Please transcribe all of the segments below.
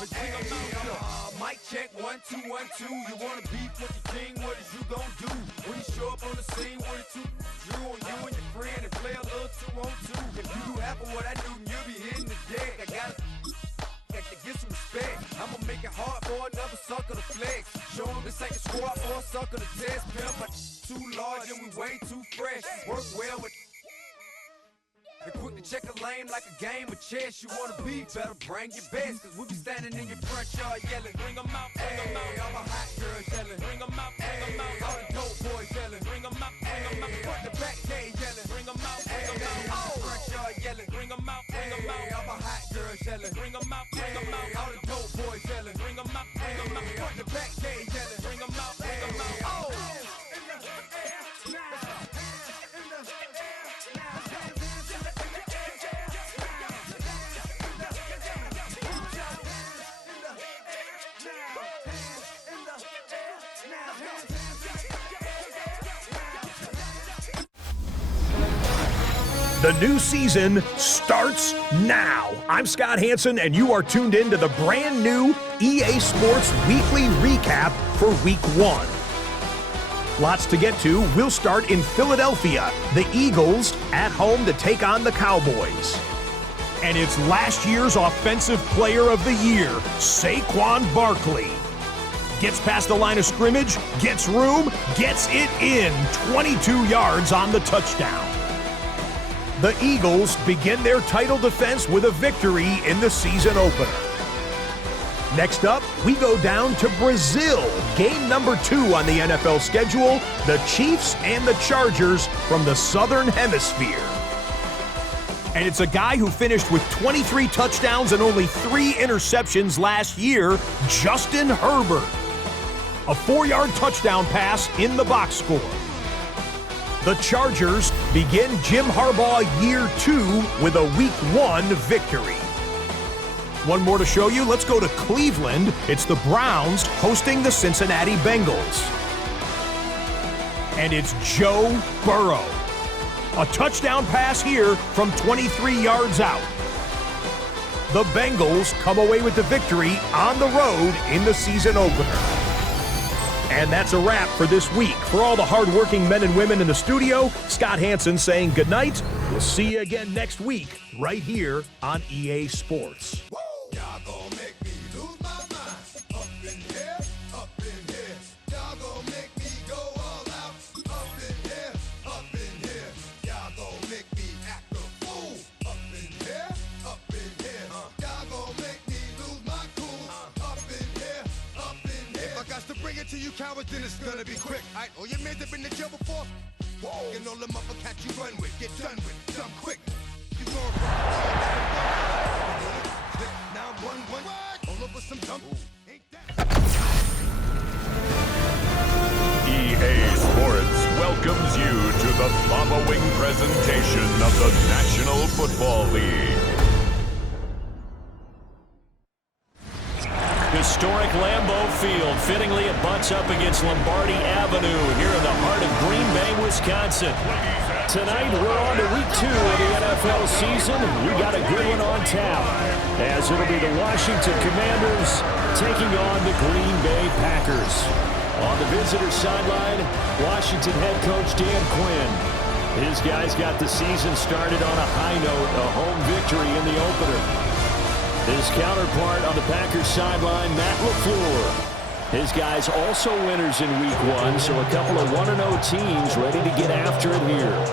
Mic check, 1, 2, 1, 2. You wanna beef with the king, what is you gon' do? When you show up on the scene with a 2, Drew on you and your friend and play a little 2 on 2. If you do half of what I do, you'll be hitting the deck. I gotta get some respect. I'ma make it hard for another sucker to flex. Show them this ain't a squad for a sucker to test. Pimp, my too large and we way too fresh. Work well with and quick to check a lane like a game of chess. You wanna be better, bring your best. Cause we be standing in your front yard yelling. Bring them out, bring them out. All my hot girls yelling. Bring them out, bring them out. All the dope boys yelling. Bring them out, bring them out. Front the back gate yelling. Bring them out, bring them out. All the front yard yelling. Bring them out, bring them out. All my hot girls yelling. Bring them out, bring them out. All the dope boys yelling. Bring them out, bring them out. Front the back gate yelling. Bring them out, bring them out. Oh! The new season starts now. I'm Scott Hansen, and you are tuned in to the brand new EA Sports Weekly Recap for Week 1. Lots to get to. We'll start in Philadelphia. The Eagles at home to take on the Cowboys. And it's last year's Offensive Player of the Year, Saquon Barkley. Gets past the line of scrimmage, gets room, gets it in. 22 yards on the touchdown. The Eagles begin their title defense with a victory in the season opener. Next up, we go down to Brazil. Game number 2 on the NFL schedule, the Chiefs and the Chargers from the Southern Hemisphere. And it's a guy who finished with 23 touchdowns and only 3 interceptions last year, Justin Herbert. A 4-yard touchdown pass in the box score. The Chargers begin Jim Harbaugh year 2 with a Week 1 victory. One more to show you. Let's go to Cleveland. It's the Browns hosting the Cincinnati Bengals. And it's Joe Burrow. A touchdown pass here from 23 yards out. The Bengals come away with the victory on the road in the season opener. And that's a wrap for this week. For all the hardworking men and women in the studio, Scott Hansen saying goodnight. We'll see you again next week right here on EA Sports. Y'all gon' make me lose my mind. Up in here, up in here. Y'all gon' make me go all out. Up in here, up in here. Y'all gon' make me act a fool. Up in here, up in here. Y'all gon' make me lose my cool. Up in here, up in here. If I got to bring it to you cowards, then it's gonna be quick. Alright, all your men have been to jail before. Whoa, and all them other cats you run with, get done with, done quick. You gon' now I'm 1-1 all over some dump. EA Sports welcomes you to the following presentation of the National Football League. Historic Lambeau Field. Fittingly, it butts up against Lombardi Avenue here in the heart of Green Bay, Wisconsin. Tonight, we're on to Week 2 of the NFL season. We got a good one on tap, as it'll be the Washington Commanders taking on the Green Bay Packers. On the visitor sideline, Washington head coach Dan Quinn. His guys got the season started on a high note, a home victory in the opener. His counterpart on the Packers sideline, Matt LaFleur. His guys also winners in Week 1, so a couple of 1-0 teams ready to get after it here.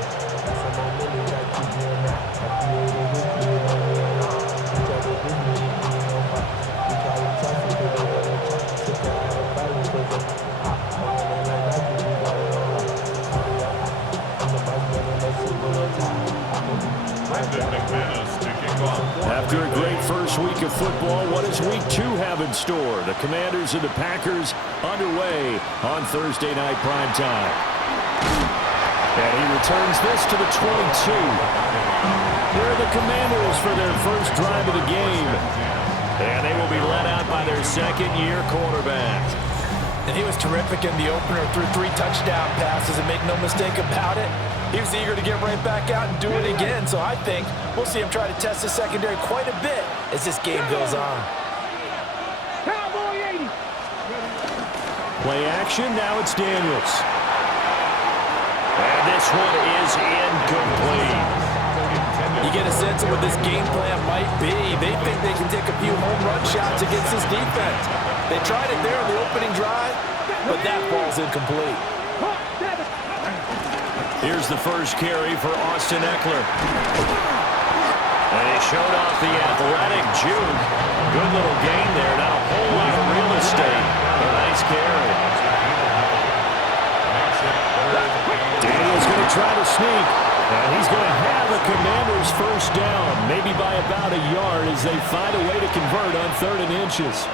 After a great first week of football, what does Week 2 have in store? The Commanders and the Packers underway on Thursday night primetime. And he returns this to the 22. Here are the Commanders for their first drive of the game. And they will be led out by their second-year quarterback. And he was terrific in the opener, threw 3 touchdown passes, and make no mistake about it, he was eager to get right back out and do it again. So I think we'll see him try to test the secondary quite a bit as this game goes on. Play action, now it's Daniels. And this one is incomplete. You get a sense of what this game plan might be. They think they can take a few home run shots against this defense. They tried it there in the opening drive, but that ball's incomplete. Here's the first carry for Austin Eckler. And he showed off the athletic juke. Good little gain there, not a whole lot of real estate. A nice carry. Daniel's going to try to sneak. And he's going to have a Commanders first down, maybe by about a yard as they find a way to convert on 3rd and inches.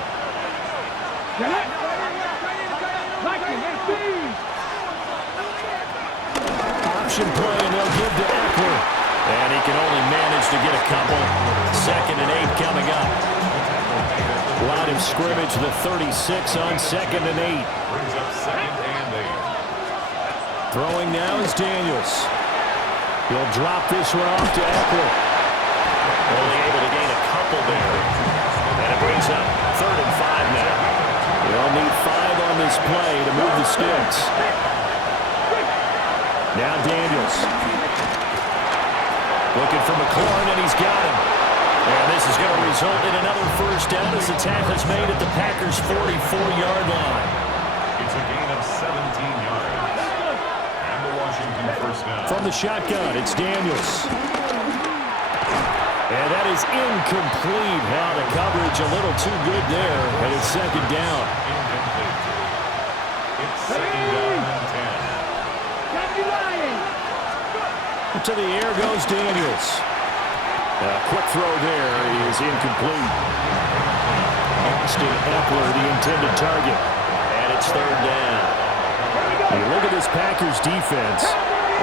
Option play, and they'll give to Eckler. And he can only manage to get a couple. 2nd and 8 coming up. Line of scrimmage, the 36 on 2nd and 8. Brings up 2nd and 8. Throwing now is Daniels. He'll drop this one off to Eckler. Only able to gain a couple there. And it brings up 3rd and 5 now. They'll need 5 on this play to move the sticks. Now Daniels. Looking for McLaurin, and he's got him. And this is going to result in another first down as the tackle is made at the Packers' 44-yard line. It's a gain of 17 yards. From the shotgun, it's Daniels. And that is incomplete. Now the coverage a little too good there, and it's 2nd down. Incomplete. It's 2nd down and 10. To the air goes Daniels. A quick throw there is incomplete. Austin Eckler, the intended target. And it's 3rd down. You look at this Packers defense.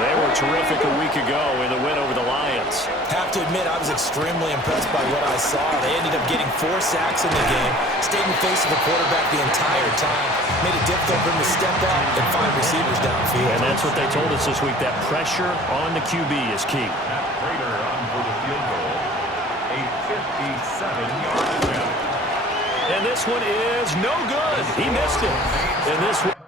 They were terrific a week ago in the win over the Lions. Have to admit, I was extremely impressed by what I saw. They ended up getting 4 sacks in the game, stayed in the face of the quarterback the entire time, made it difficult for him to step out and find receivers downfield. And that's what they told us this week, that pressure on the QB is key. Matt Prater on for the field goal. A 57-yard attempt. And this one is no good. He missed it. And this one.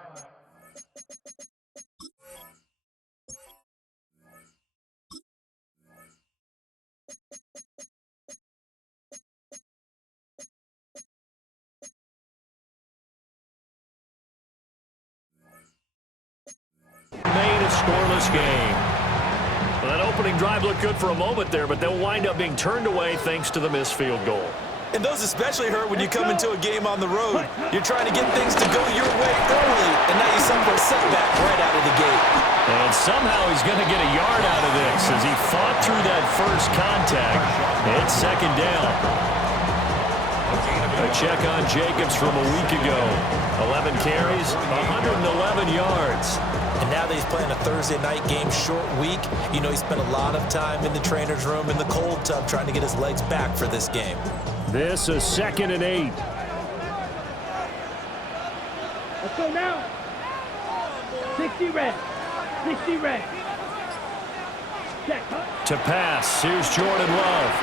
Made a scoreless game. Well, that opening drive looked good for a moment there, but they'll wind up being turned away thanks to the missed field goal. And those especially hurt when you come into a game on the road. You're trying to get things to go your way early, and now you suffer a setback right out of the gate. And somehow he's going to get a yard out of this as he fought through that first contact. It's 2nd down. A check on Jacobs from a week ago. 11 carries, 111 yards. And now that he's playing a Thursday night game, short week, you know he spent a lot of time in the trainer's room in the cold tub trying to get his legs back for this game. This is 2nd and 8. Let's go now. 60 red. 60 red. Check. To pass, here's Jordan Love.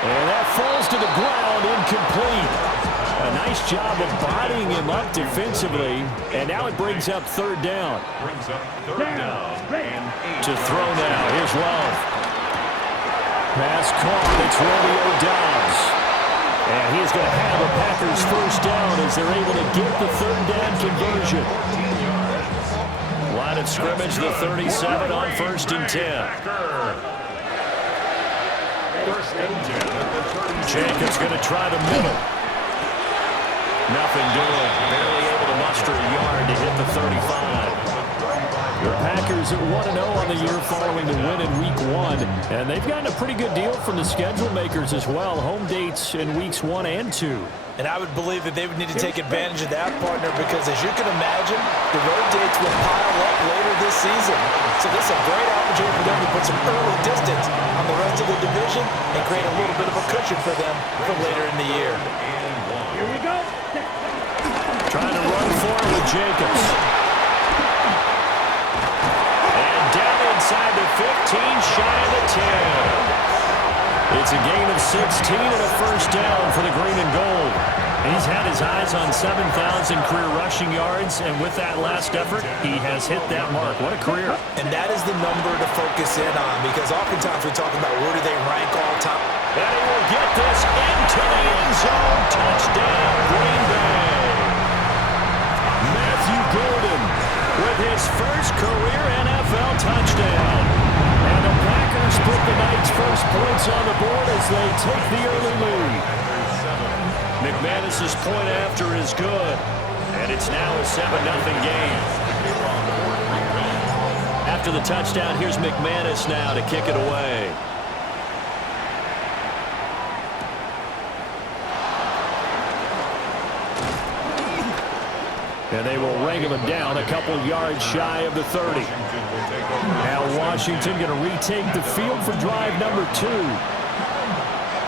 And that falls to the ground, incomplete. A nice job of bodying him up defensively, and now it brings up 3rd down. Brings up 3rd down and 8. To throw now, here's Love. Pass caught, it's Romeo Doubs. And he is going to have a Packers first down as they're able to get the 3rd down conversion. Line of scrimmage, the 37 on 1st and 10. 1st and 10. Jacobs going to try the middle. Nothing doing. Barely able to muster a yard to hit the 35. The Packers at 1-0 on the year following the win in Week 1. And they've gotten a pretty good deal from the schedule makers as well. Home dates in Weeks 1 and 2. And I would believe that they would need to take advantage of that, partner, because as you can imagine, the road dates will pile up later this season. So this is a great opportunity for them to put some early distance on the rest of the division and create a little bit of a cushion for them for later in the year. Here we go. Trying to run forward with Jacobs. And down inside the 15, shy of the 10. It's a gain of 16 and a first down for the green and gold. He's had his eyes on 7,000 career rushing yards, and with that last effort, he has hit that mark. What a career. And that is the number to focus in on, because oftentimes we talk about where do they rank all time. And he will get this into the end zone. Touchdown, Green Bay. Matthew Golden with his first career NFL touchdown. And the Packers put the night's first points on the board as they take the early lead. McManus's point after is good, and it's now a 7-0 game. After the touchdown, here's McManus now to kick it away. And they will wrangle him down a couple yards shy of the 30. Now Washington going to retake the field for drive number 2.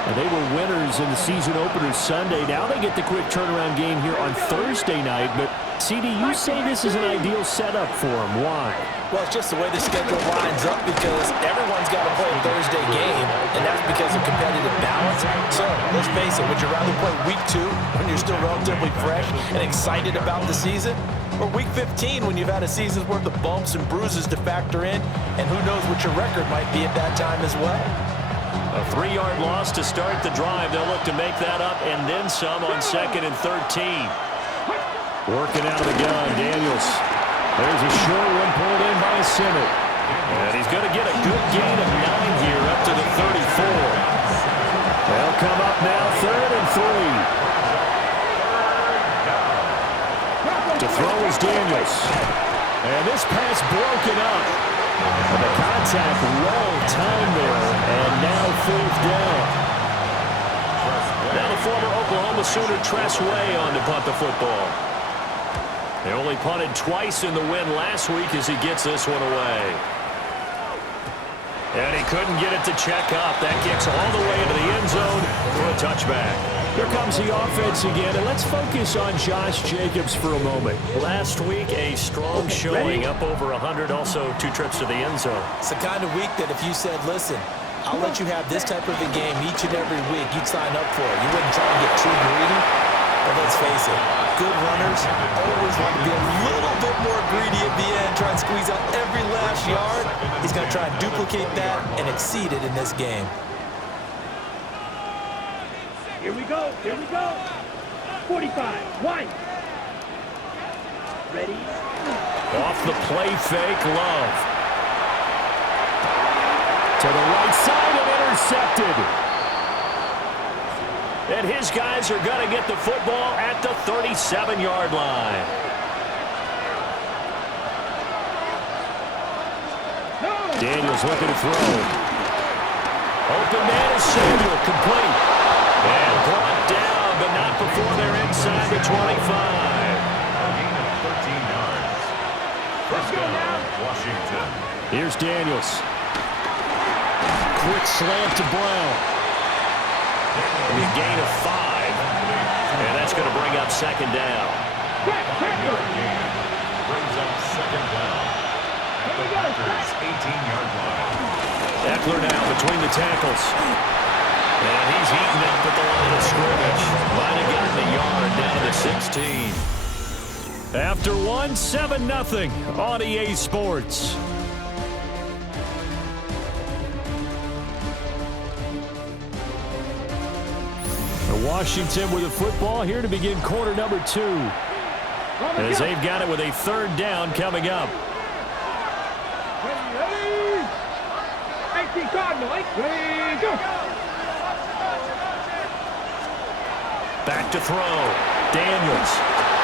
And they were winners in the season opener Sunday. Now they get the quick turnaround game here on Thursday night. But, CD, you say this is an ideal setup for them. Why? Well, it's just the way the schedule lines up, because everyone's got to play a Thursday game, and that's because of competitive balance. So, let's face it, would you rather play week 2 when you're still relatively fresh and excited about the season? Or week 15 when you've had a season's worth of bumps and bruises to factor in, and who knows what your record might be at that time as well? A 3-yard loss to start the drive. They'll look to make that up and then some on 2nd and 13. Working out of the gun, Daniels. There's a short one pulled in by Simmons. And he's going to get a good gain of 9 here up to the 34. They'll come up now 3rd and 3. To throw is Daniels. And this pass broken up. And the contact well timed there, and now 4th down. Now the former Oklahoma Sooner Tress Way on to punt the football. They only punted twice in the win last week as he gets this one away. And he couldn't get it to check up. That kicks all the way into the end zone for a touchback. Here comes the offense again, and let's focus on Josh Jacobs for a moment. Last week, a strong showing, up over 100, also 2 trips to the end zone. It's the kind of week that if you said, listen, I'll let you have this type of a game each and every week, you'd sign up for it. You wouldn't try to get too greedy. But let's face it, good runners always want to be a little bit more greedy at the end, try and squeeze out every last yard. He's going to try and duplicate that and exceed it in this game. Here we go. Here we go. 45. One. Ready. Off the play fake, Love. To the right side and intercepted. And his guys are going to get the football at the 37-yard line. Daniels looking to throw. Open man is Samuel, complete. And brought down, but not before they're inside the 25. Let's go now. Washington. Here's Daniels. Quick slant to Brown. And a gain of 5. And that's going to bring up 2nd down. Brings up 2nd down at the Packers' 18-yard line. Eckler now between the tackles. And he's eaten up at the line of scrimmage. Might have gotten a yard down to 16. After 7-0 on EA Sports. Washington with the football here to begin quarter number 2. As they've got it with a 3rd down coming up. Ready. 18 Cardinal. Ready, go. Back to throw. Daniels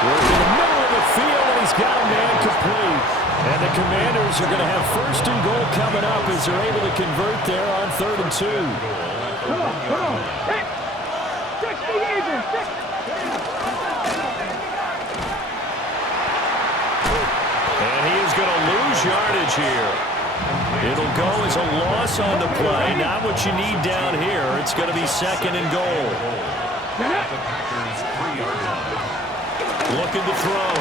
working the middle of the field, and he's got a man complete. And the Commanders are going to have 1st and goal coming up as they're able to convert there on 3rd and 2. Come on, come on. Hey. And he is going to lose yardage here. It'll go as a loss on the play. Not what you need down here. It's going to be 2nd and goal. The Packers' 3-yard line. Looking to throw.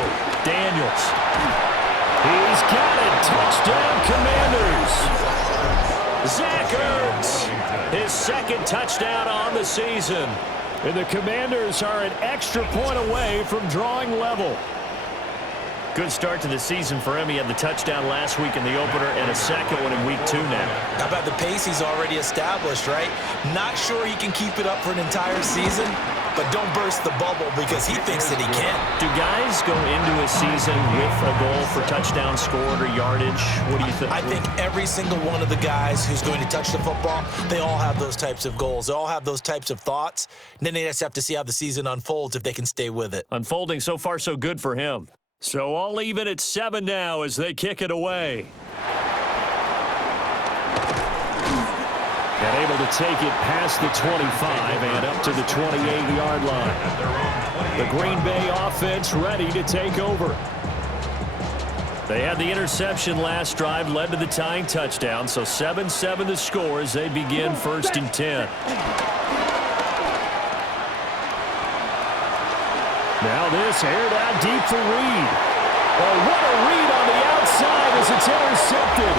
Daniels. He's got it. Touchdown, Commanders. Zach Ertz. His 2nd touchdown on the season. And the Commanders are an extra point away from drawing level. Good start to the season for him. He had the touchdown last week in the opener and a second one in week 2 now. How about the pace he's already established, right? Not sure he can keep it up for an entire season, but don't burst the bubble because he thinks that he can. Do guys go into a season with a goal for touchdown scored or yardage? What do you think? I think every single one of the guys who's going to touch the football, they all have those types of goals. They all have those types of thoughts. And then they just have to see how the season unfolds if they can stay with it. Unfolding so far so good for him. So all even at 7 now as they kick it away. And able to take it past the 25 and up to the 28-yard line. The Green Bay offense ready to take over. They had the interception last drive, led to the tying touchdown, so 7-7 the score as they begin 1st and 10. Now this aired out deep for Reed. Oh, what a read on the outside as it's intercepted.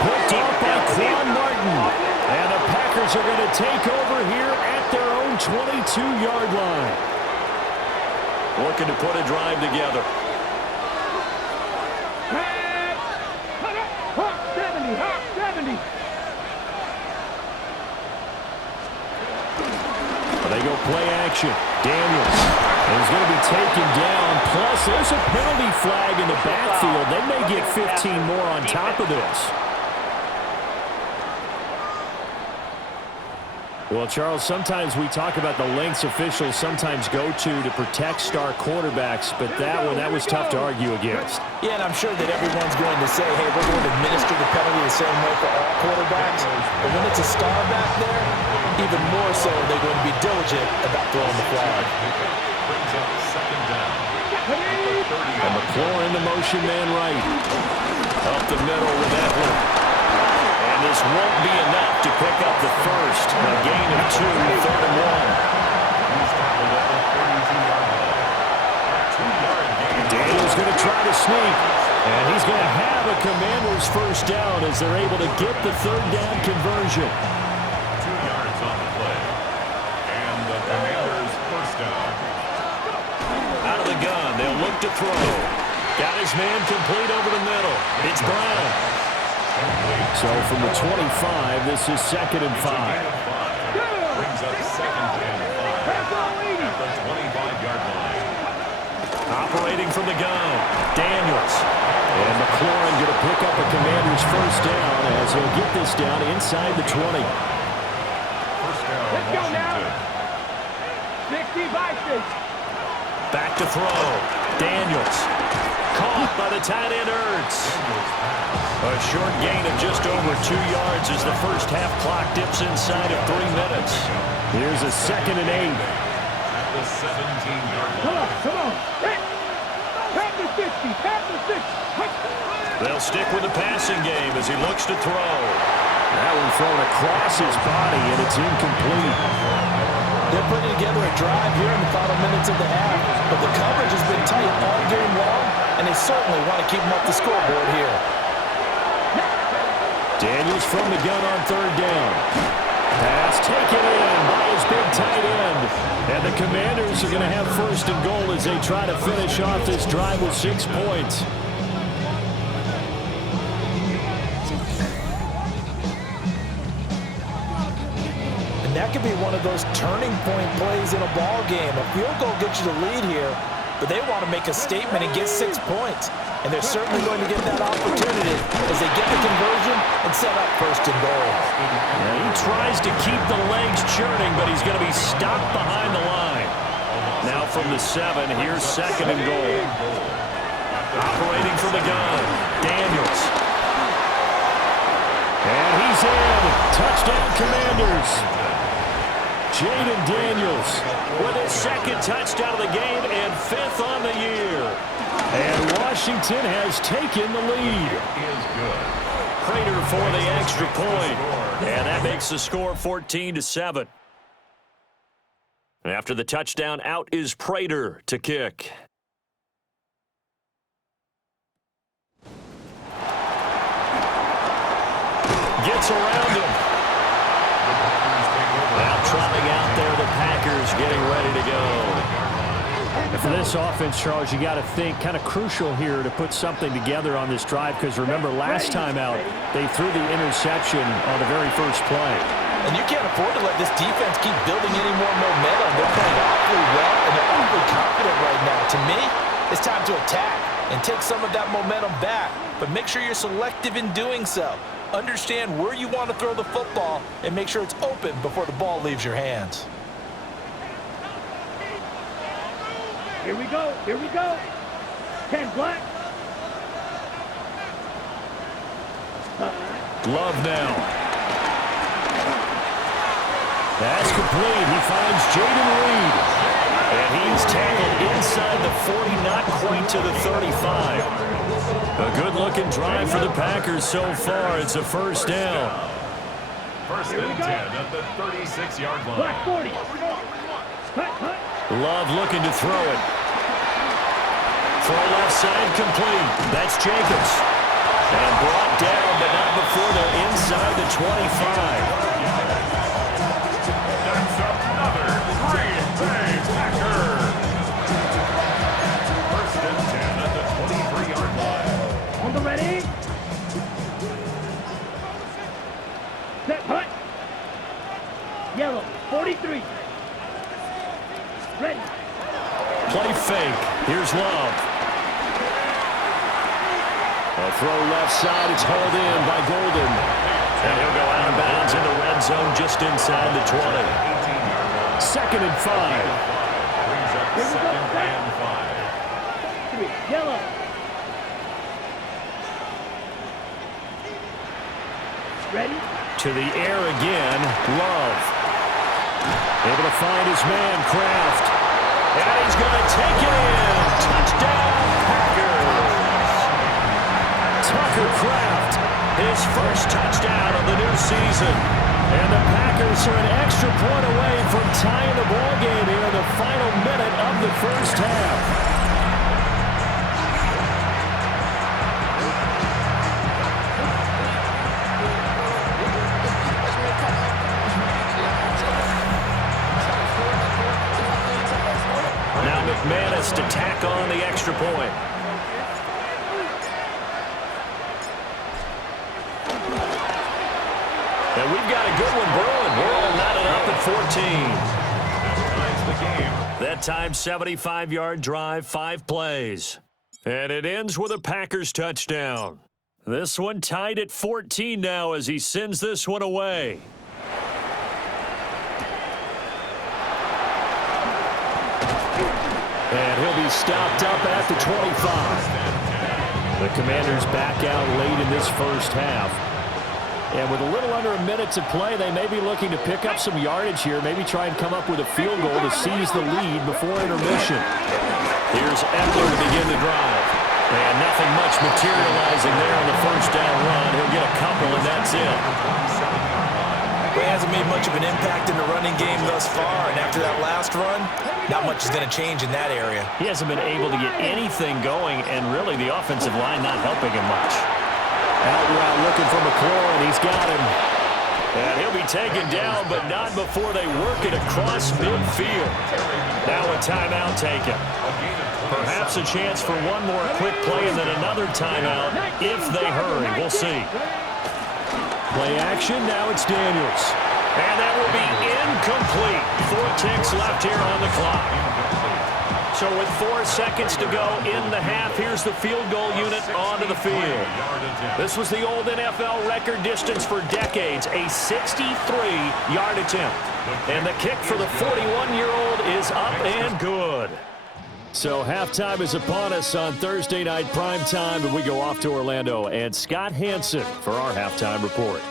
Picked off by Quan Martin. And the Packers are going to take over here at their own 22-yard line. Looking to put a drive together. Hawk 70, Hawk 70. They go play action. Daniels is going to be taken down. Plus, there's a penalty flag in the backfield. They may get 15 more on top of this. Well, Charles, sometimes we talk about the lengths officials sometimes go to protect star quarterbacks, but that was tough to argue against. Yeah, and I'm sure that everyone's going to say, hey, we're going to administer the penalty the same way for all quarterbacks. But when it's a star back there, even more so they're going to be diligent about throwing the flag. And McLaurin in the motion man right. Up the middle with Eckler. And this won't be enough to pick up the first. A gain of 2, 3rd and 1. Daniel's going to try to sneak. And he's going to have a Commanders first down as they're able to get the 3rd down conversion. 2 yards on the play. And the Commanders first down. Out of the gun, they'll look to throw. Got his man complete over the middle. It's Brown. So from the 25, this is 2nd and 5. Brings up 2nd and 5 at the 25-yard line. Operating from the gun, Daniels. And McLaurin going to pick up a Commander's first down as he'll get this down inside the 20. First down, Let's go now. Washington. 60 by 6. Back to throw, Daniels. Caught by the tight end Ertz. A short gain of just over 2 yards as the first half clock dips inside of 3 minutes. Here's a 2nd and 8. At the 17-yard line. Come on. Tap the 60, tap the 60. They'll stick with the passing game as he looks to throw. That one thrown across his body, and it's incomplete. They're putting together a drive here in the final minutes of the half, but the coverage has been tight all game long, and they certainly want to keep them up the scoreboard here. Daniels from the gun on 3rd down. Pass taken in by his big tight end. And the Commanders are going to have 1st and goal as they try to finish off this drive with 6 points. And that could be one of those turning point plays in a ball game. A field goal gets you the lead here, but they want to make a statement and get 6 points. And they're certainly going to get that opportunity as they get the conversion and set up 1st and goal. Yeah, he tries to keep the legs churning, but he's going to be stopped behind the line. Now from the 7, here's 2nd and goal. Operating from the gun, Daniels. And he's in. Touchdown, Commanders. Jaden Daniels with his 2nd touchdown of the game and 5th on the year. And Washington has taken the lead. Prater for the extra point. And that makes the score 14-7. And after the touchdown, out is Prater to kick. Gets around him. Now trotting out there, the Packers. getting ready to go. And for this offense, Charles, you got to think kind of crucial here to put something together on this drive, because remember last time out they threw the interception on the very first play. And you can't afford to let this defense keep building any more momentum. They're playing awfully well, and they're awfully confident right now. To me, it's time to attack and take some of that momentum back. But make sure you're selective in doing so. Understand where you want to throw the football and make sure it's open before the ball leaves your hands. Here we go. Here we go. 10 black. Love now. That's complete. He finds Jaden Reed. And he's tackled inside the 40, not quite to the 35. A good-looking drive for the Packers so far. It's a first down. First and 10 at the 36-yard line. Black 40. Cut. Love looking to throw it. Throw left side complete. That's Jacobs. And brought down, but not before they're inside the 25. That's another Green Bay Packer. First and 10 at the 23-yard line. On the ready. Set, hut. Yellow, 43. Ready. Play fake. Here's Love. A throw left side. It's hauled in by Golden. And he'll go out of bounds in the red zone just inside the 20. Second and 5. Brings up second and 5. 3. Yellow. Ready. To the air again. Love. Able to find his man, Kraft. And he's going to take it in. Touchdown, Packers. Tucker Kraft, his first touchdown of the new season. And the Packers are an extra point away from tying the ball game here in the final minute of the first half. McManus to tack on the extra point. And we've got a good one brewing. We're all knotted up at 14. That time 75-yard drive, 5 plays. And it ends with a Packers touchdown. This one tied at 14 now as he sends this one away. And he'll be stopped up at the 25. The Commanders back out late in this first half. And with a little under a minute to play, they may be looking to pick up some yardage here, maybe try and come up with a field goal to seize the lead before intermission. Here's Eckler to begin the drive. And nothing much materializing there on the first down run. He'll get a couple, and that's it. He hasn't made much of an impact in the running game thus far, and after that last run, not much is going to change in that area. He hasn't been able to get anything going, and really the offensive line not helping him much. Out route looking for McLaurin. He's got him. And he'll be taken down, but not before they work it across midfield. Now a timeout taken. Perhaps a chance for one more quick play and then another timeout if they hurry. We'll see. Play action, now it's Daniels. And that will be incomplete. 4 ticks left here on the clock. So with 4 seconds to go in the half, here's the field goal unit onto the field. This was the old NFL record distance for decades, a 63-yard attempt. And the kick for the 41-year-old is up and good. So halftime is upon us on Thursday night primetime, and we go off to Orlando and Scott Hanson for our halftime report.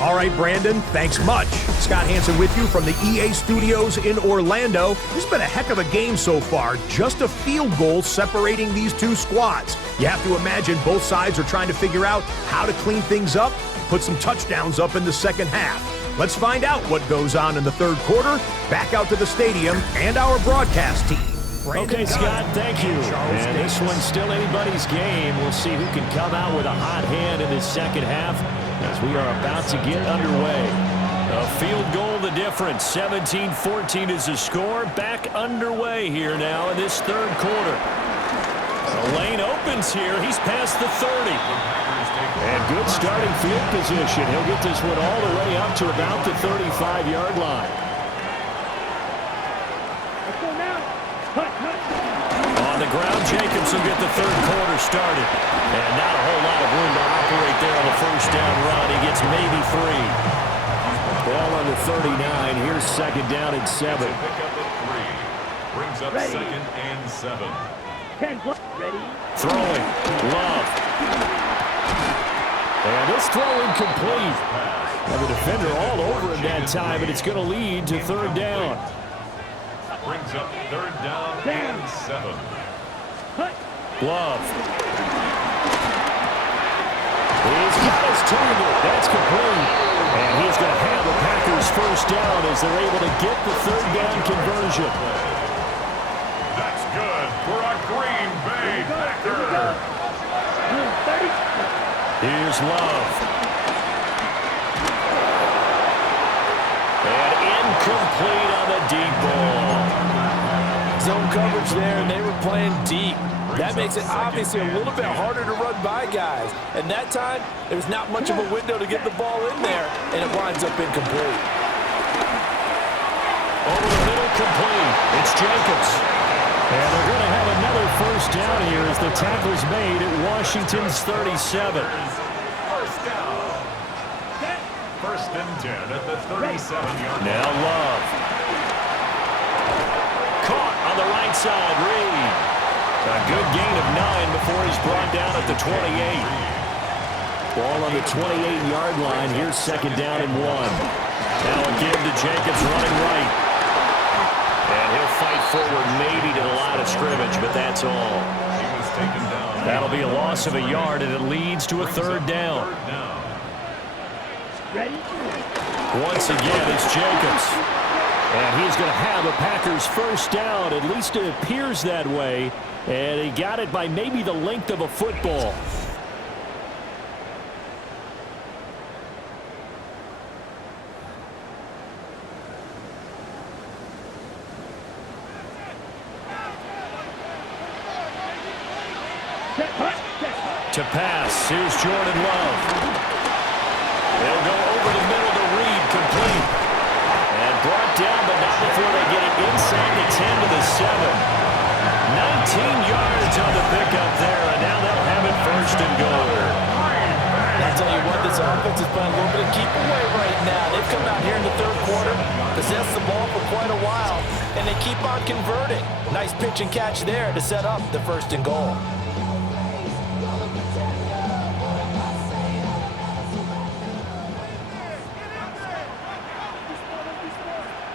All right, Brandon, thanks much. Scott Hanson with you from the EA Studios in Orlando. This has been a heck of a game so far. Just a field goal separating these two squads. You have to imagine both sides are trying to figure out how to clean things up, put some touchdowns up in the second half. Let's find out what goes on in the third quarter. Back out to the stadium and our broadcast team. Okay, Scott, thank you. And this one's still anybody's game. We'll see who can come out with a hot hand in this second half as we are about to get underway. A field goal the difference. 17-14 is the score. Back underway here now in this third quarter. The lane opens here. He's past the 30. And good starting field position. He'll get this one all the way up to about the 35-yard line. Let's go now. Cut. On the ground, Jacobs will get the third quarter started. And not a whole lot of room to operate there on the first down run. He gets maybe 3. Ball on the 39. Here's second down and 7. Pick up at 3. Brings up Ready. second and 7. 10 plus. Ready. Throwing. Love. And this throw incomplete. And the defender all over him that time, and it's going to lead to third down. Brings up third down and 7. Cut. Love. He's got his target. That's complete. And he's going to have the Packers first down as they're able to get the third down conversion. That's good for a Green Bay Packer. 30. Here's Love. And incomplete on the deep ball. Zone coverage there, and they were playing deep. That makes it obviously a little bit harder to run by guys. And that time, there's not much of a window to get the ball in there, and it winds up incomplete. Over the middle, complete. It's Jacobs. And they're going to have another first down here as the tackle's made at Washington's 37. First down. First and 10 at the 37-yard line. Now Love. Caught on the right side, Reed. A good gain of 9 before he's brought down at the 28. Ball on the 28-yard line. Here's second down and 1. Now again to Jacobs running right. And he'll fight forward maybe to the line of scrimmage, but that's all. He was taken down. That'll be a loss of a yard, and it leads to a third down. Ready. Once again, it's Jacobs. And he's going to have a Packers first down. At least it appears that way. And he got it by maybe the length of a football. To pass, here's Jordan Love. They'll go over the middle to Reed, complete. And brought down, but not before they get it inside the 10 to the 7. 19 yards on the pickup there, and now they'll have it first and goal. I'll tell you what, this offense is playing a little bit of keep away right now. They've come out here in the third quarter, possessed the ball for quite a while, and they keep on converting. Nice pitch and catch there to set up the first and goal.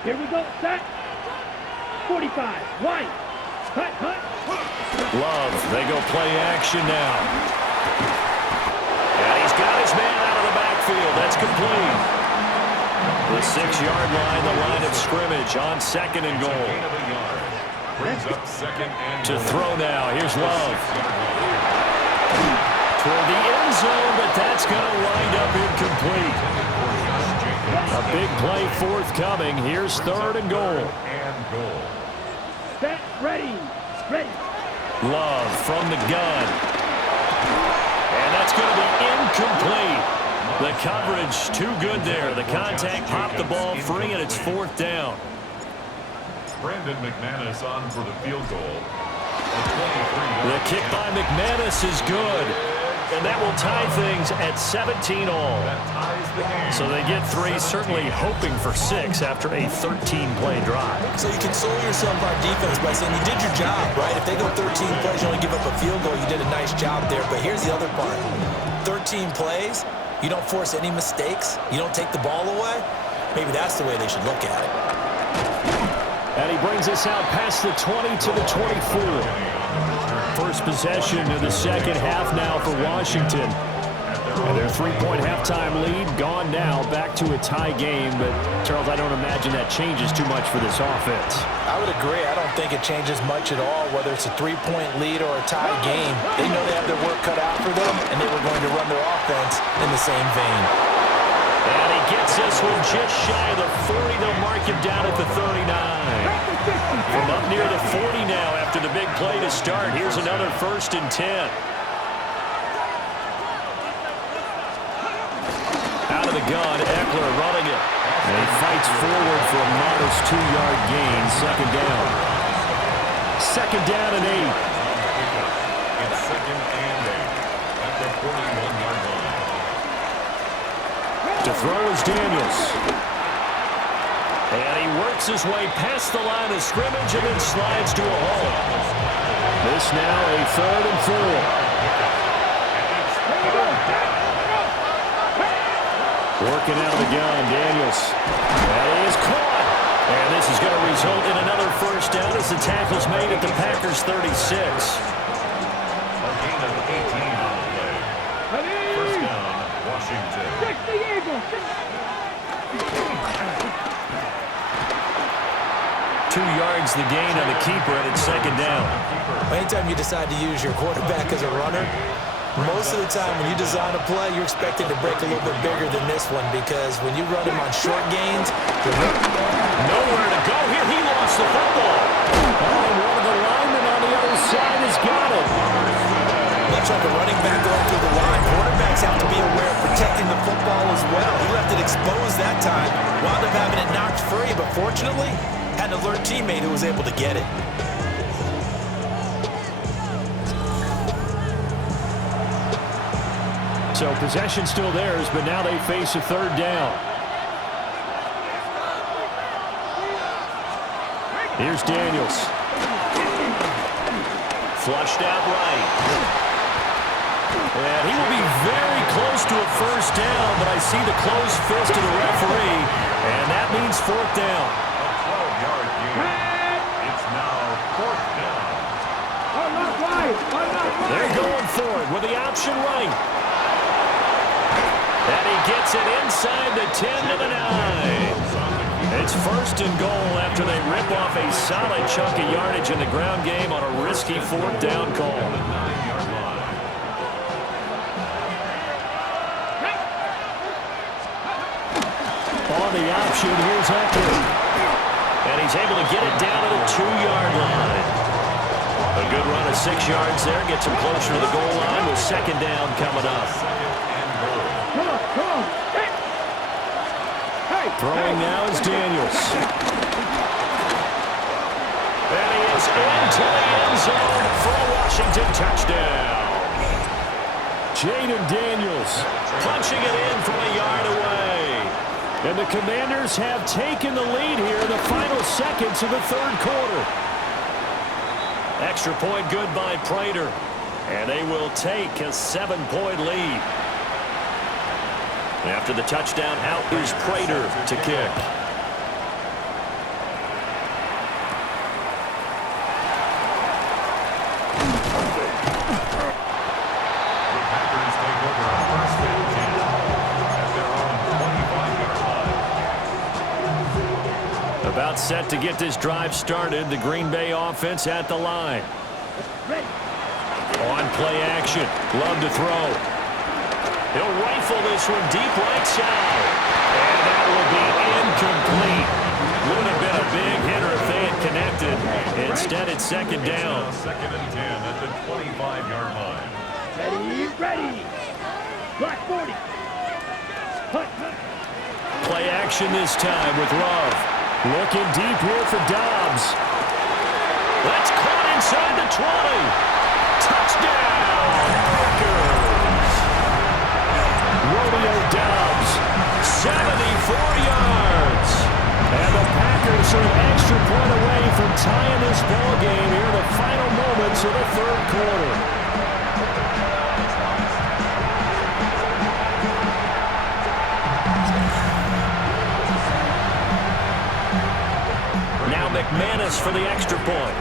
Here we go. Set. 45. Wide. Cut. Love, they go play action now. And he's got his man out of the backfield. That's complete. The 6-yard line, the line of scrimmage on second and goal. Brings up second and To throw now. Here's Love. Toward the end zone, but that's going to wind up incomplete. A big play forthcoming. Here's third and goal. Set. Ready. Love from the gun. And that's going to be incomplete. The coverage too good there. The contact popped the ball free, and it's fourth down. Brandon McManus on for the field goal. The kick by McManus is good. And that will tie things at 17 all. So they get 3, certainly hoping for 6 after a 13-play drive. So you console yourself on defense by saying you did your job, right? If they go 13 plays, you only give up a field goal, you did a nice job there. But here's the other part. 13 plays, you don't force any mistakes, you don't take the ball away. Maybe that's the way they should look at it. And he brings us out past the 20 to the 24. First possession of the second half now for Washington. And their 3-point halftime lead gone now, back to a tie game. But, Charles, I don't imagine that changes too much for this offense. I would agree. I don't think it changes much at all, whether it's a 3-point lead or a tie game. They know they have their work cut out for them, and they were going to run their offense in the same vein. And he gets this one just shy of the 40. They'll mark him down at the 39. From up near the 40 now after the big play to start. Here's another 1st and 10. Out of the gun, Eckler running it. And he fights forward for a modest 2-yard gain. 2nd down. 2nd down and 8. It's 2nd and 8 at the 41-yard line. To throw is Daniels. And he works his way past the line of scrimmage and then slides to a hole. This now a 3rd and 4. Working out of the gun, Daniels. That is caught. And this is going to result in another 1st down as the tackle's made at the Packers' 36. A gain of 18 on the play. 1st down, Washington. 2 yards the gain on the keeper and it's 2nd down. Anytime you decide to use your quarterback as a runner, most of the time when you design a play, you're expected to break a little bit bigger than this one because when you run him on short gains, nowhere to go here. He lost the football. And one of the linemen on the other side has got it. much like a running back going through the line, quarterbacks have to be aware of protecting the football as well. He left it exposed that time, wound up having it knocked free, but fortunately, had an alert teammate who was able to get it. So possession still theirs, but now they face a 3rd down. Here's Daniels. Flushed out right. And he will be very close to a 1st down, but I see the closed fist of the referee, and that means 4th down. A 12-yard gain. It's now 4th down. They're going for it with the option right. And he gets it inside the 10 to the 9. It's 1st and goal after they rip off a solid chunk of yardage in the ground game on a risky 4th down call. On the option, here's Eckler. And he's able to get it down to the 2-yard line. A good run of 6 yards there. Gets him closer to the goal line with 2nd down coming up. Throwing now is Daniels. And he is into the end zone for a Washington touchdown. Jaden Daniels punching it in from a yard away. And the Commanders have taken the lead here in the final seconds of the 3rd quarter. Extra point good by Prater. And they will take a 7-point lead. After the touchdown, out is Prater to kick. The Packers take over on 1st and 10 at their own 25-yard line. About set to get this drive started. The Green Bay offense at the line. On play action. Love to throw. He'll rifle this one deep right side. And that will be incomplete. Would have been a big hitter if they had connected. Instead, it's 2nd down. 2nd and 10 at the 25-yard line. Ready. Black 40. Play action this time with Love. Looking deep here for Dobbs. That's caught inside the 20. Touchdown, Packers. Romeo Dobbs, 74 yards. And the Packers are an extra point away from tying this ball game here in the final moments of the 3rd quarter. Now McManus for the extra point.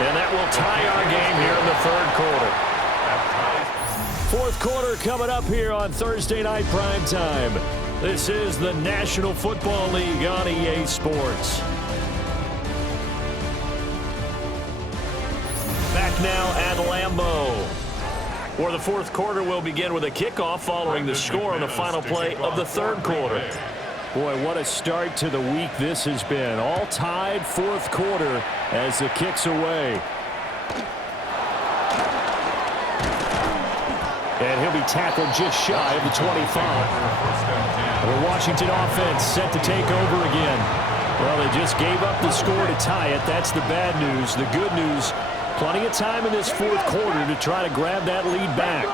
And that will tie our game here in the 3rd quarter. 4th quarter coming up here on Thursday Night Primetime. This is the National Football League on EA Sports. Back now at Lambeau. Or the fourth quarter will begin with a kickoff following the score on the final play of the third quarter. Boy, what a start to the week this has been. All tied fourth quarter as the kick's away. And he'll be tackled just shy of the 25. The Washington offense set to take over again. Well, they just gave up the score to tie it. That's the bad news. The good news, plenty of time in this fourth quarter to try to grab that lead back.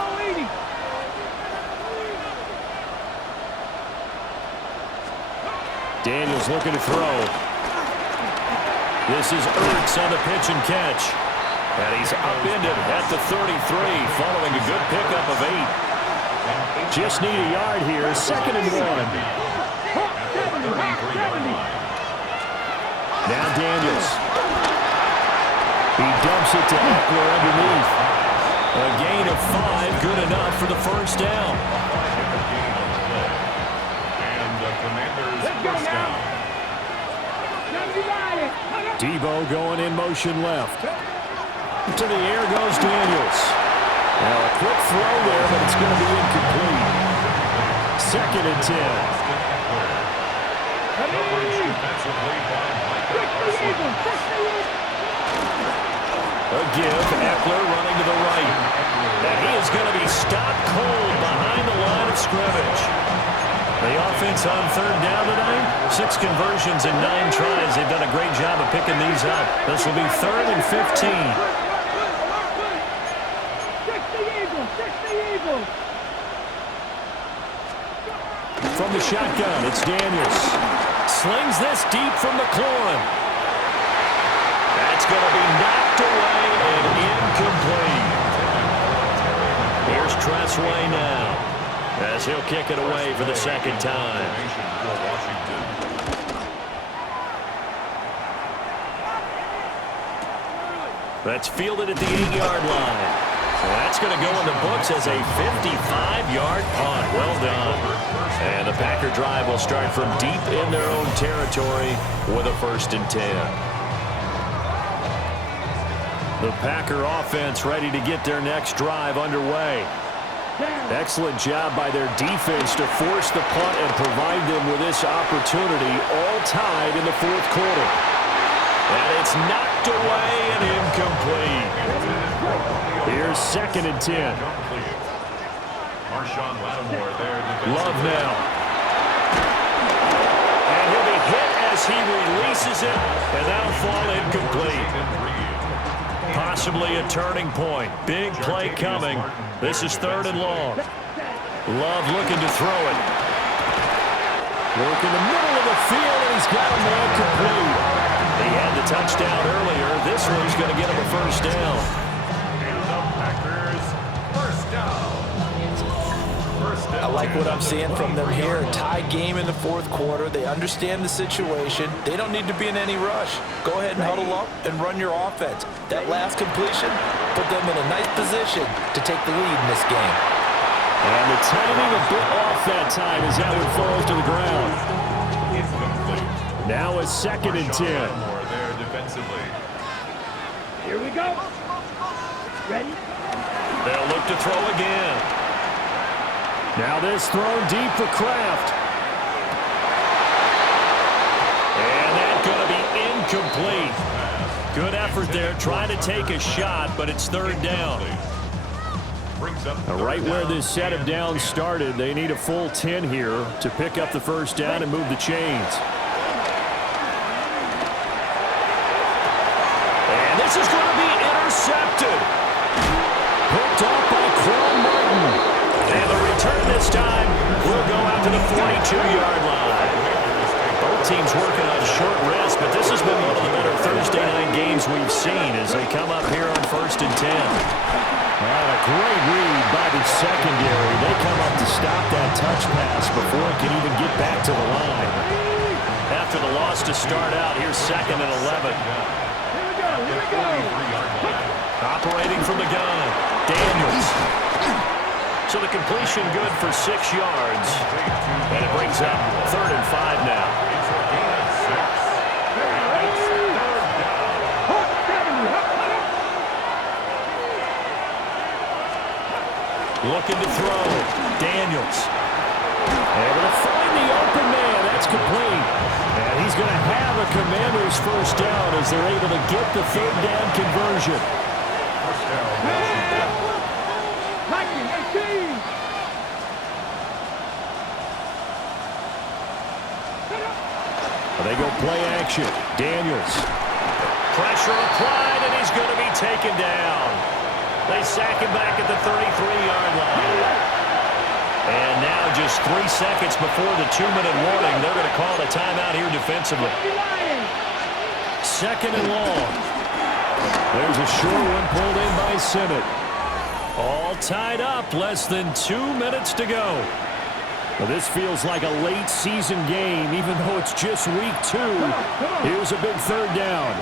Daniels looking to throw. This is Ertz on the pitch and catch. And he's upended at the 33 following a good pickup of 8. Just need a yard here. 2nd and 1. Now Daniels. He dumps it to Eckler underneath. A gain of 5, good enough for the first down. And the Commanders first down. Debo going in motion left. To the air goes Daniels. Now a quick throw there, but it's going to be incomplete. 2nd and 10. A give, Eckler running to the right. And he is going to be stopped cold behind the line of scrimmage. The offense on third down tonight, 6 conversions and 9 tries. They've done a great job of picking these up. This will be 3rd and 15. From the shotgun, it's Daniels. Slings this deep from McLaurin. That's going to be knocked away and incomplete. Here's Tressway now as he'll kick it away for the 2nd time. That's fielded at the 8-yard line. That's going to go in the books as a 55-yard punt. Well done. And the Packer drive will start from deep in their own territory with a 1st and 10. The Packer offense ready to get their next drive underway. Excellent job by their defense to force the punt and provide them with this opportunity, all tied in the fourth quarter. And it's knocked away and incomplete. Here's 2nd and 10. Marshawn Lattimore there. Love now. And he'll be hit as he releases it, and that'll fall incomplete. Possibly a turning point. Big play coming. This is 3rd and long. Love looking to throw it. Work in the middle of the field, and he's got him there complete. He had the touchdown earlier. This one's going to get him a 1st down. And the Packers first down. I like what I'm seeing from them here. A tie game in the fourth quarter. They understand the situation. They don't need to be in any rush. Go ahead and huddle up and run your offense. That last completion put them in a nice position to take the lead in this game. And the timing a bit off that time as that one falls to the ground. Now a 2nd and 10. There defensively. Here we go. Ready? They'll look to throw again. Now this thrown deep for Kraft. And that's going to be incomplete. Good effort there, trying to take a shot, but it's 3rd down. Right where this set of downs started, they need a full 10 here to pick up the 1st down and move the chains. And this is going to be intercepted. Picked off by Quan Martin. And the return this time will go out to the 42-yard line. Both teams working on short rest, but this has been one of the better Thursday night games we've seen as they come up here on 1st and 10. And a great read by the secondary. They come up to stop that touch pass before it can even get back to the line. After the loss to start out, here's 2nd and 11. Here we go. Operating from the gun, Daniels. So the completion good for 6 yards. And it brings up 3rd and 5 now. looking to throw. Daniels. Able to find the open man. That's complete. And he's going to have a Commanders first down as they're able to get the third down conversion. They go play action. Daniels. Pressure applied, and he's going to be taken down. They sack him back at the 33-yard line. And now just 3 seconds before the 2-minute warning, they're going to call a timeout here defensively. Second and long. There's a short one pulled in by Simmett. All tied up, less than 2 minutes to go. Well, this feels like a late season game, even though it's just week 2. Here's a big third down.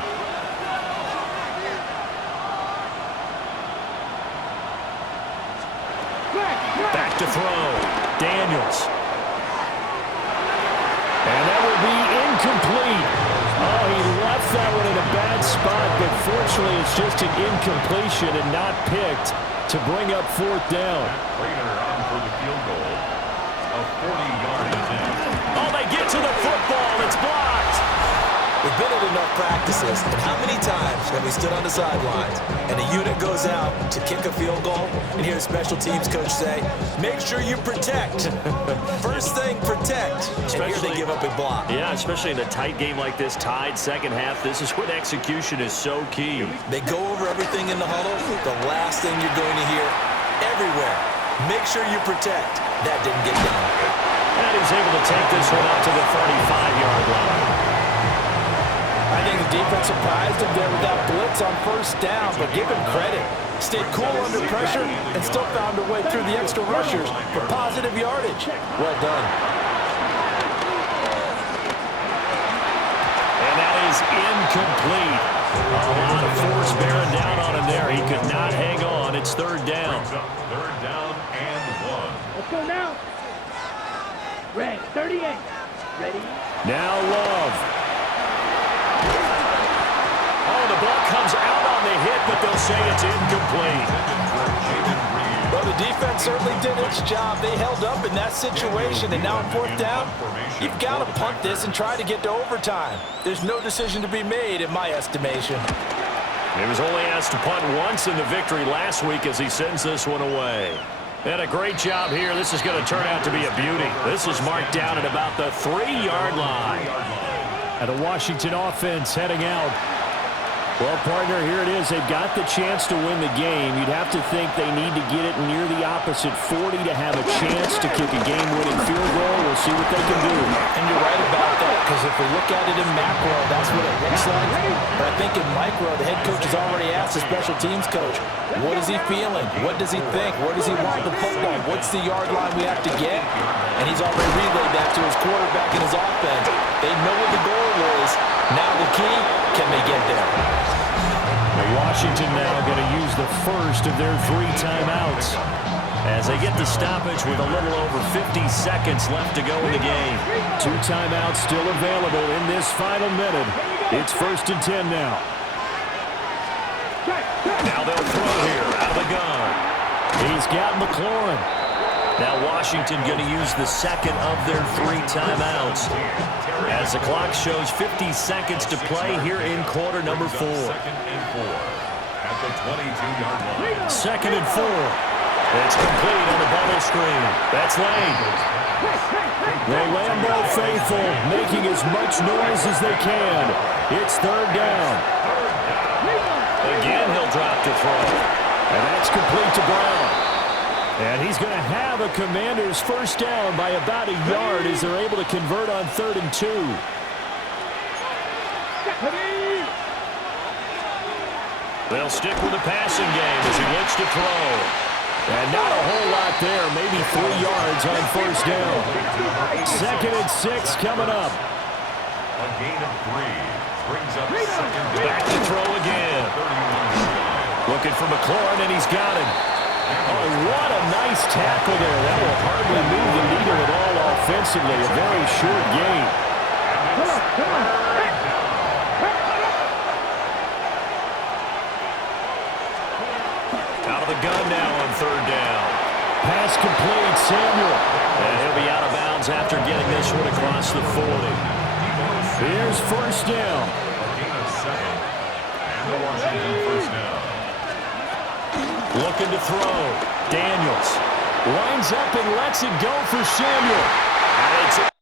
Back to throw. Daniels. And that will be incomplete. Oh, he left that one in a bad spot, but fortunately it's just an incompletion and not picked to bring up fourth down. Prater on for the field goal. A 40-yard attempt. Oh, they get to the football. It's blocked. We've been at enough practices, and how many times have we stood on the sidelines and a unit goes out to kick a field goal and hear the special teams coach say, make sure you protect. First thing, protect. And here they give up a block. Yeah, especially in a tight game like this, tied second half. This is when execution is so key. They go over everything in the huddle. The last thing you're going to hear everywhere, make sure you protect. That didn't get done. And he's able to take this one up to the 35-yard line. I think the defense surprised him there with that blitz on first down, but give him credit. Stayed cool under pressure and still found a way through the extra rushers for positive yardage. Well done. And that is incomplete. A lot of force bearing down on him there. He could not hang on. It's third down. Third down and 1. Let's go now. Red, 38. Ready? Now Love. Oh, the ball comes out on the hit, but they'll say it's incomplete. Well, the defense certainly did its job. They held up in that situation, and now on fourth down, you've got to punt this and try to get to overtime. There's no decision to be made, in my estimation. He was only asked to punt once in the victory last week as he sends this one away. And a great job here. This is going to turn out to be a beauty. This is marked down at about the 3-yard line. And a Washington offense heading out. Well, partner, here it is. They've got the chance to win the game. You'd have to think they need to get it near the opposite 40 to have a chance to kick a game-winning field goal. We'll see what they can do. And you're right about that, because if we look at it in macro, that's what it looks like. But I think in micro, the head coach has already asked the special teams coach, what is he feeling? What does he think? Where does he want the football? What's the yard line we have to get? And he's already relayed that to his quarterback and his offense. They know what the goal is. Now the key, can they get there? Washington now going to use the first of their 3 timeouts as they get the stoppage with a little over 50 seconds left to go in the game. 2 timeouts still available in this final minute. It's 1st and 10 now. Now they'll throw here out of the gun. He's got McLaurin. Now Washington going to use the second of their 3 timeouts as the clock shows 50 seconds to play here in quarter number 4. Second and 4 at the 22-yard line. 2nd and 4. It's complete on the bubble screen. That's Lane. The Lambeau faithful making as much noise as they can. It's 3rd down. Again, he'll drop to throw. And that's complete to Brown. And he's going to have a Commanders first down by about a yard as they're able to convert on 3rd and 2. They'll stick with the passing game as he looks to throw. And not a whole lot there, maybe 3 yards on first down. 2nd and 6 coming up. A gain of 3 brings up 2nd down. Back to throw again. Looking for McLaurin, and he's got him. Oh, what a nice tackle there. That will hardly move the needle at all offensively. A very short game. Out of the gun now on 3rd down. across the 40. Here's first down. Gain of 7. And the Washington first down. Looking to throw. Daniels lines up and lets it go for Samuel. And it's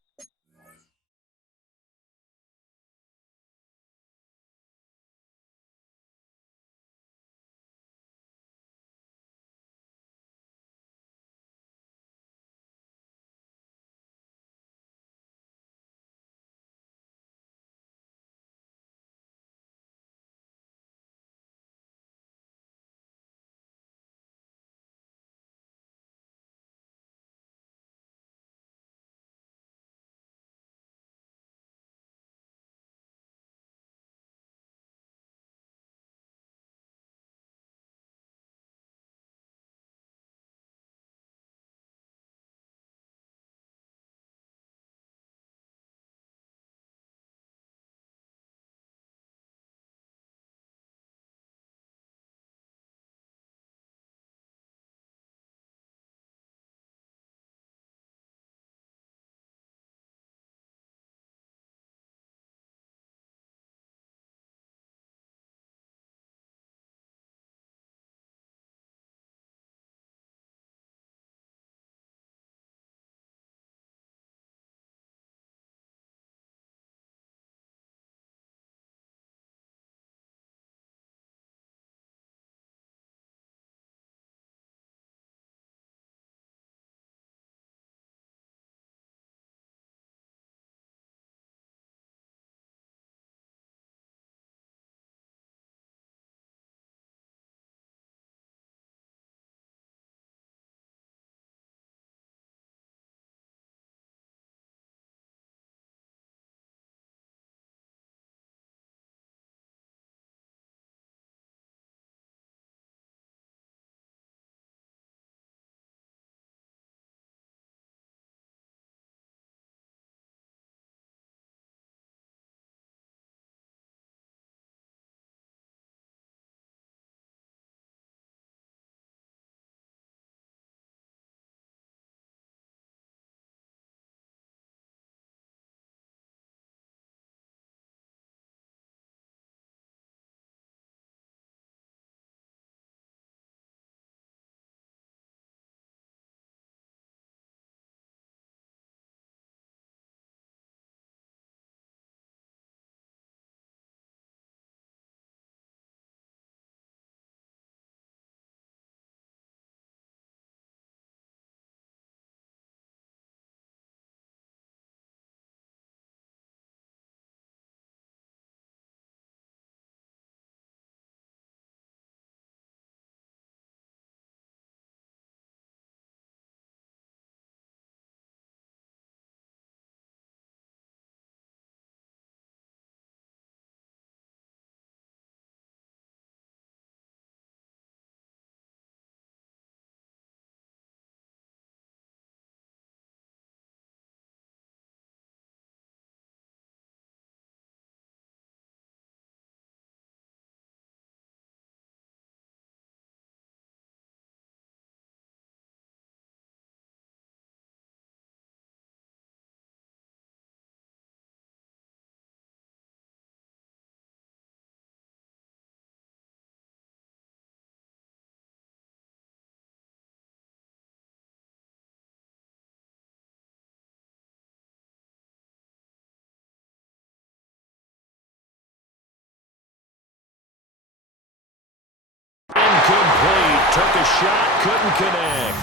incomplete. Took a shot, couldn't connect.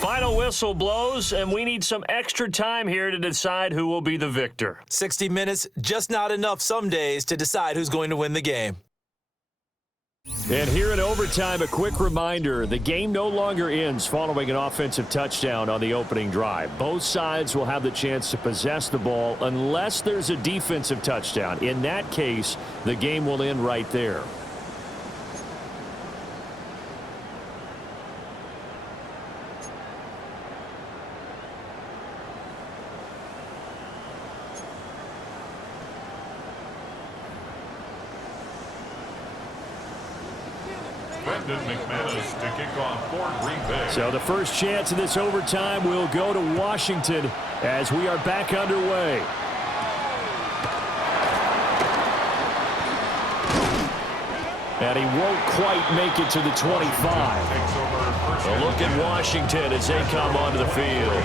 Final whistle blows, and we need some extra time here to decide who will be the victor. 60 minutes, just not enough some days to decide who's going to win the game. And here in overtime, a quick reminder, the game no longer ends following an offensive touchdown on the opening drive. Both sides will have the chance to possess the ball unless there's a defensive touchdown. In that case, the game will end right there. McManus to kick off for Green Bay. So the first chance of this overtime will go to Washington as we are back underway. And he won't quite make it to the 25. A look at Washington as they come onto the field.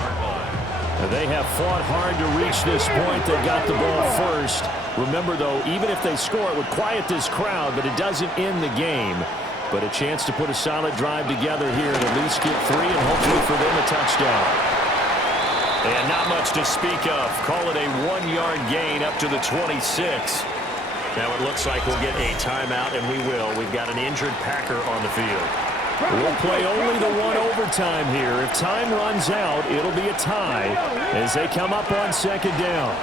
They have fought hard to reach this point. They got the ball first. Remember, though, even if they score, it would quiet this crowd, but it doesn't end the game. But a chance to put a solid drive together here and at least get 3 and hopefully for them a touchdown. And not much to speak of. Call it a 1-yard gain up to the 26. Now it looks like we'll get a timeout, and we will. We've got an injured Packer on the field. We'll play only the 1 overtime here. If time runs out, it'll be a tie as they come up on 2nd down.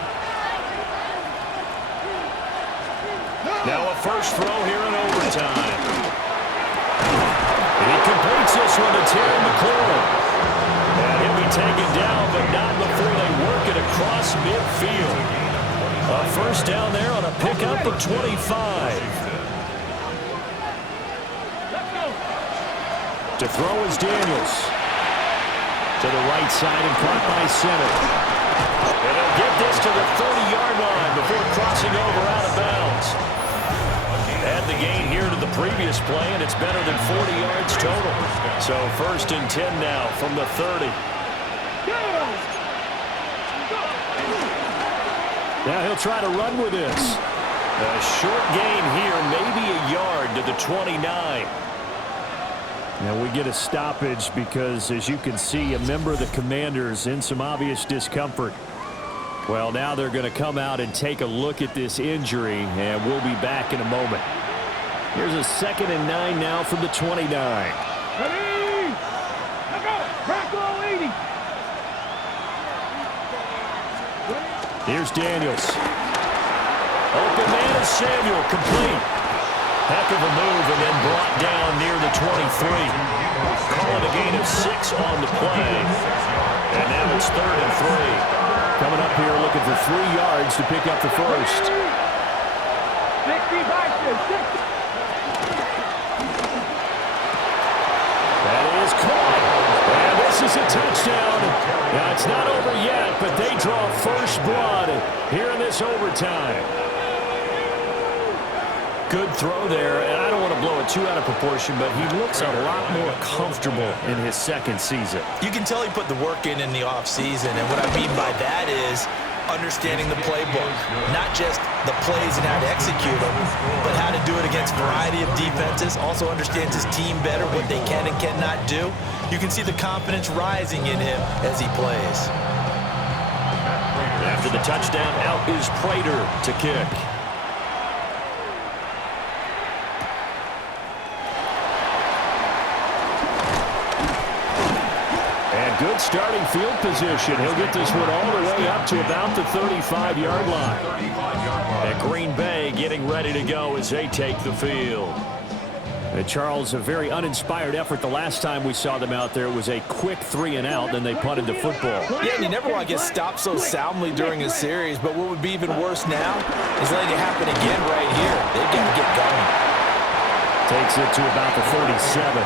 Now a first throw here in overtime. He completes this one to Terry McLaurin. And he'll be taken down, but not before they work it across midfield. A first down there on a pickup of 25. To throw is Daniels. To the right side and caught by center. And he'll get this to the 30-yard line before crossing over out of bounds. Add the gain here to the previous play, and it's better than 40 yards total. So 1st and 10 now from the 30. Now he'll try to run with this. A short gain here, maybe a yard to the 29. Now we get a stoppage because, as you can see, a member of the Commanders in some obvious discomfort. Well, now they're going to come out and take a look at this injury, and we'll be back in a moment. Here's a 2nd and 9 now from the 29. Ready? Let's go. Crackle 80. Here's Daniels. Open man is Samuel, complete. Heck of a move and then brought down near the 23. Calling a gain of 6 on the play. And now it's 3rd and 3. Coming up here looking for 3 yards to pick up the first. 60 by 60. That is caught. And this is a touchdown. Now it's not over yet, but they draw first blood here in this overtime. Good throw there, and I don't want to blow it too out of proportion, but he looks a lot more comfortable in his 2nd season. You can tell he put the work in the offseason, and what I mean by that is understanding the playbook. Not just the plays and how to execute them, but how to do it against a variety of defenses. Also understands his team better, what they can and cannot do. You can see the confidence rising in him as he plays. After the touchdown, out is Prater to kick. Good starting field position. He'll get this one all the way up to about the 35-yard line. And Green Bay getting ready to go as they take the field. And Charles, a very uninspired effort the last time we saw them out there. It was a quick 3 and out, then they punted the football. Yeah, and you never want to get stopped so soundly during a series, but what would be even worse now is letting it happen again right here. They've got to get going. Takes it to about the 37.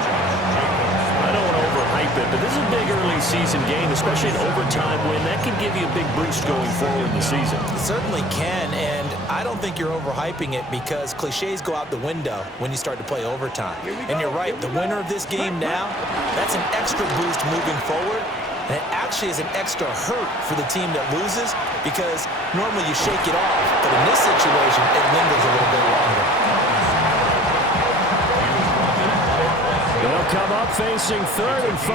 I don't want to overhype it, but this is a big early season game, especially an overtime win. That can give you a big boost going forward in the season. It certainly can, and I don't think you're overhyping it because cliches go out the window when you start to play overtime. And you're right, the winner of this game now, that's an extra boost moving forward, and it actually is an extra hurt for the team that loses because normally you shake it off, but in this situation, it lingers a little bit longer. They'll come up facing 3rd and 5.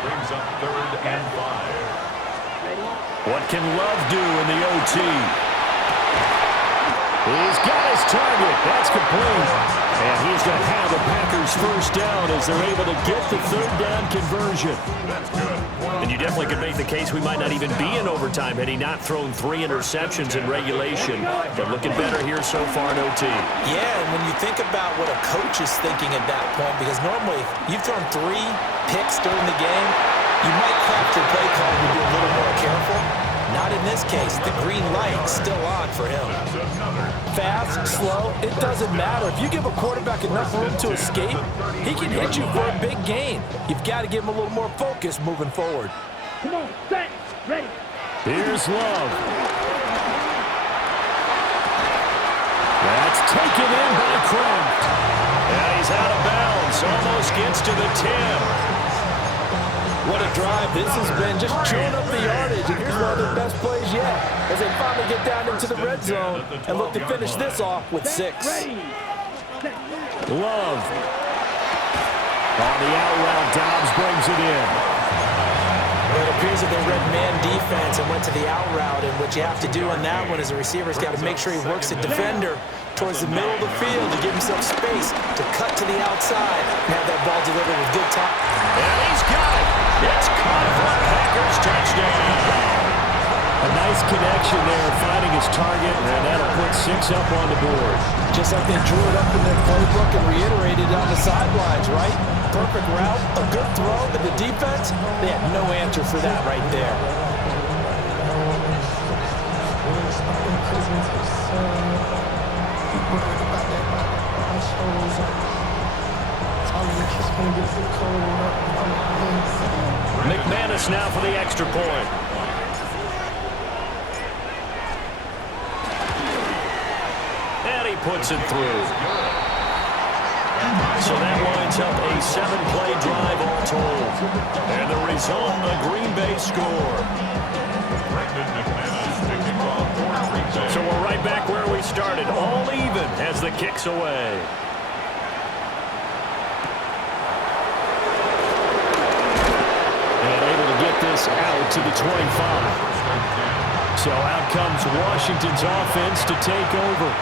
Brings up 3rd and 5. What can Love do in the OT? He's got his target. That's complete. And he's going to have the Packers first down as they're able to get the 3rd down conversion. That's good. And you definitely could make the case we might not even be in overtime had he not thrown 3 interceptions in regulation. But looking better here so far in OT. Yeah, and when you think about what a coach is thinking at that point, because normally you've thrown 3 picks during the game, you might craft your play call to be a little more careful. Not in this case. The green light still on for him. Fast, slow, it doesn't matter. If you give a quarterback enough room to escape, he can hit you for a big gain. You've got to give him a little more focus moving forward. Come on, set, ready. Here's Love. That's taken in by Kraft. Yeah, he's out of bounds. Almost gets to the 10. What a drive this has been, just chewing up the yardage. And here's one of their best plays yet as they finally get down into the red zone and look to finish this off with 6. Love. On the out route, Dobbs brings it in. It appears that they read man defense and went to the out route, and what you have to do on that one is the receiver's got to make sure he works the defender towards the middle of the field to give himself space to cut to the outside and have that ball delivered with good time. And he's got it. It's caught for a Packers touchdown. A nice connection there, finding his target, and that'll put 6 up on the board. Just like they drew it up in their playbook and reiterated on the sidelines, right? Perfect route, a good throw, and the defense, they had no answer for that right there. McManus now for the extra point. And he puts it through. So that winds up a 7-play drive all told. And the result, a Green Bay score. So we're right back where we started, all even as the kick's away. And able to get this out to the 25. So out comes Washington's offense to take over.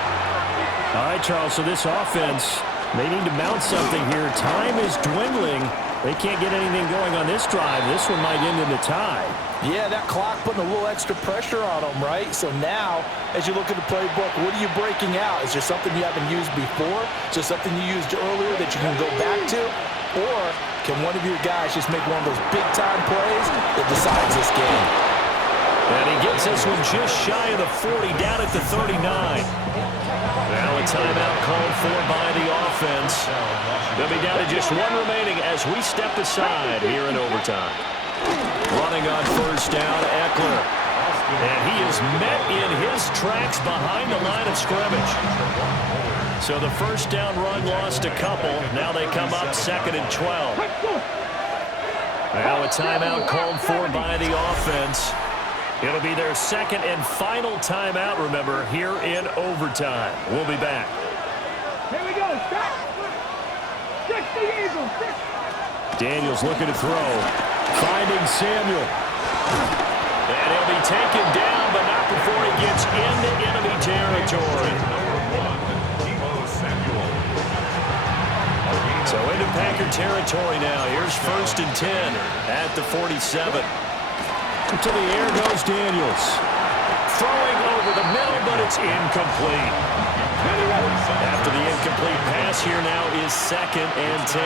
All right, Charles, so this offense, they need to mount something here. Time is dwindling. They can't get anything going on this drive. This one might end in a tie. Yeah, that clock putting a little extra pressure on them, right? So now, as you look at the playbook, what are you breaking out? Is there something you haven't used before? Is there something you used earlier that you can go back to? Or can one of your guys just make one of those big-time plays that decides this game? And he gets this one just shy of the 40, down at the 39. Now a timeout called for by the offense. They'll be down to just 1 remaining as we step aside here in overtime. Running on first down, Eckler. And he is met in his tracks behind the line of scrimmage. So the first down run lost a couple. Now they come up 2nd and 12. Now a timeout called for by the offense. It'll be their 2nd and final timeout, remember, here in overtime. We'll be back. Here we go. Stop. 60 Eagles. Daniels looking to throw. Finding Samuel. And he'll be taken down, but not before he gets into enemy territory. So into Packer territory now. Here's 1st and 10 at the 47. To the air goes Daniels. Throwing over the middle, but it's incomplete. After the incomplete pass, here now is 2nd and 10.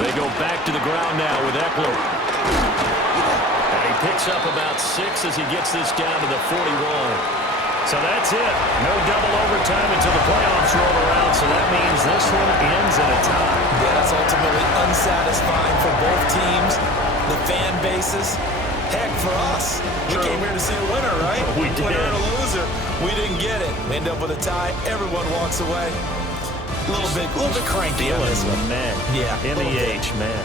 They go back to the ground now with Eckler. And he picks up about 6 as he gets this down to the 41. So that's it. No double overtime until the playoffs roll around, so that means this one ends in a tie. Yeah, that's ultimately unsatisfying for both teams, the fan bases. Heck, for us, we came here to see a winner, right? We did. Winner and a loser. We didn't get it. We end up with a tie. Everyone walks away. A little bit cranky on this one. Man. Yeah. MEH, man.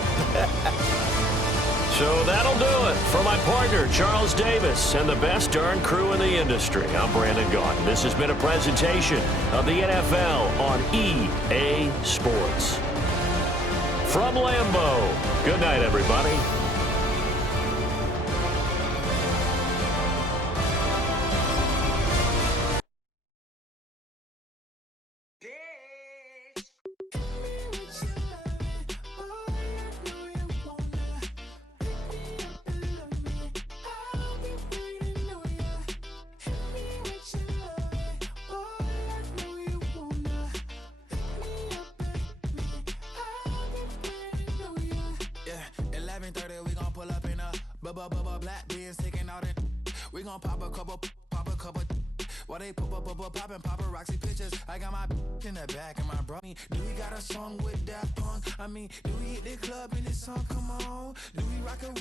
So that'll do it. For my partner, Charles Davis, and the best darn crew in the industry, I'm Brandon Gaudin. This has been a presentation of the NFL on EA Sports. From Lambeau, good night, everybody. Black beans taking out it. We gon' pop a couple. While they poppin' paparazzi pictures. I got my in the back of my bro. Do we got a song with Daft Punk? I mean, do we hit the club in this song? Come on. Do we rock a